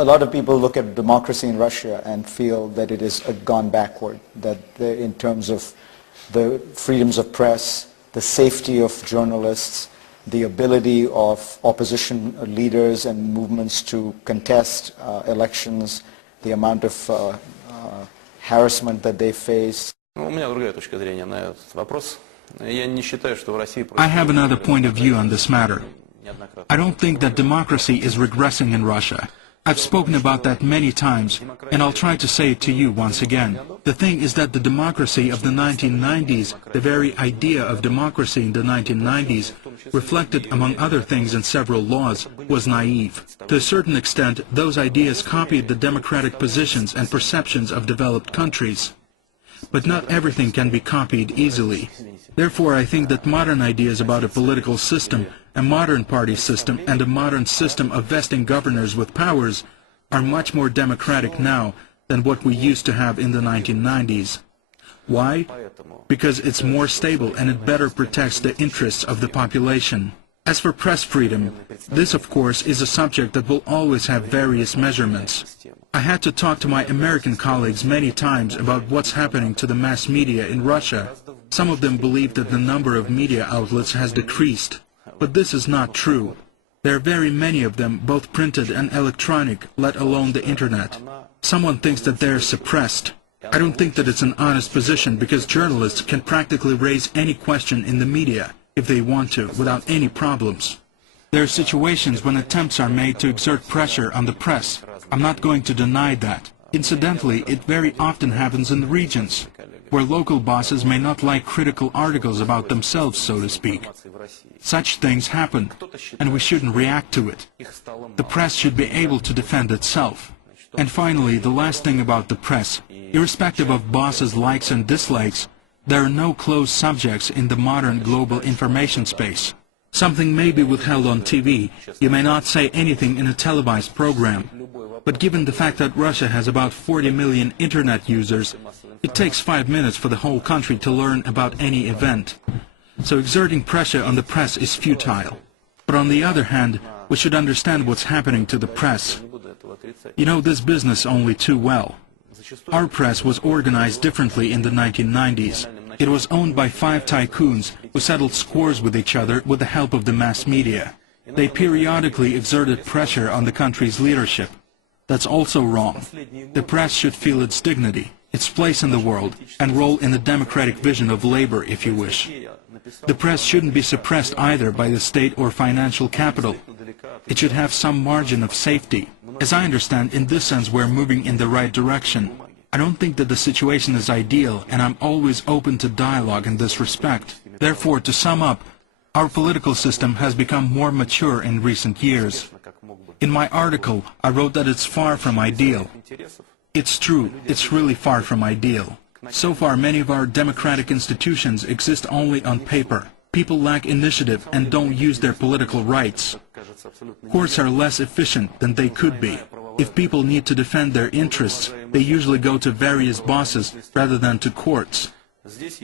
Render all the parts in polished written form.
a lot of people look at democracy in Russia and feel that it has gone backward, that in terms of the freedoms of press, the safety of journalists, the ability of opposition leaders and movements to contest elections, the amount of harassment that they face. I have another point of view on this matter. I don't think that democracy is regressing in Russia. I've spoken about that many times, and I'll try to say it to you once again. The thing is that the democracy of the 1990s, the very idea of democracy in the 1990s, reflected among other things in several laws, was naive. To a certain extent, those ideas copied the democratic positions and perceptions of developed countries. But not everything can be copied easily. Therefore, I think that modern ideas about a political system, a modern party system, and a modern system of vesting governors with powers are much more democratic now than what we used to have in the 1990s. Why? Because it's more stable and it better protects the interests of the population. As for press freedom, this of course is a subject that will always have various measurements. I had to talk to my American colleagues many times about what's happening to the mass media in Russia. Some of them believe that the number of media outlets has decreased. But this is not true. There are very many of them, both printed and electronic, let alone the internet. Someone thinks that they are suppressed. I don't think that it's an honest position, because journalists can practically raise any question in the media, if they want to, without any problems. There are situations when attempts are made to exert pressure on the press. I'm not going to deny that. Incidentally, it very often happens in the regions, where local bosses may not like critical articles about themselves, so to speak. Such things happen, and we shouldn't react to it. The press should be able to defend itself. And finally, the last thing about the press, irrespective of bosses' likes and dislikes, there are no closed subjects in the modern global information space. Something may be withheld on TV, you may not say anything in a televised program. But given the fact that Russia has about 40 million internet users, it takes 5 minutes for the whole country to learn about any event. So exerting pressure on the press is futile. But on the other hand, we should understand what's happening to the press. You know this business only too well. Our press was organized differently in the 1990s. It was owned by 5 tycoons who settled scores with each other with the help of the mass media. They periodically exerted pressure on the country's leadership. That's also wrong. The press should feel its dignity, its place in the world, and role in the democratic vision of labor, if you wish. The press shouldn't be suppressed either by the state or financial capital. It should have some margin of safety. As I understand, in this sense we're moving in the right direction. I don't think that the situation is ideal, and I'm always open to dialogue in this respect. Therefore, to sum up, our political system has become more mature in recent years. In my article, I wrote that it's far from ideal. It's true, it's really far from ideal. So far, many of our democratic institutions exist only on paper. People lack initiative and don't use their political rights. Courts are less efficient than they could be. If people need to defend their interests, they usually go to various bosses rather than to courts.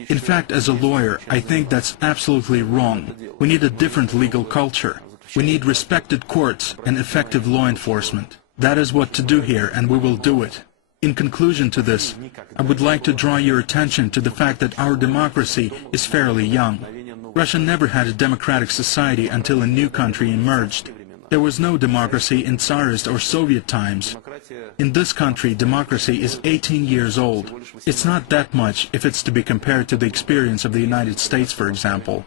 In fact, as a lawyer, I think that's absolutely wrong. We need a different legal culture. We need respected courts and effective law enforcement. That is what to do here, and we will do it. In conclusion to this, I would like to draw your attention to the fact that our democracy is fairly young. Russia never had a democratic society until a new country emerged. There was no democracy in Tsarist or Soviet times. In this country, democracy is 18 years old. It's not that much if it's to be compared to the experience of the United States, for example.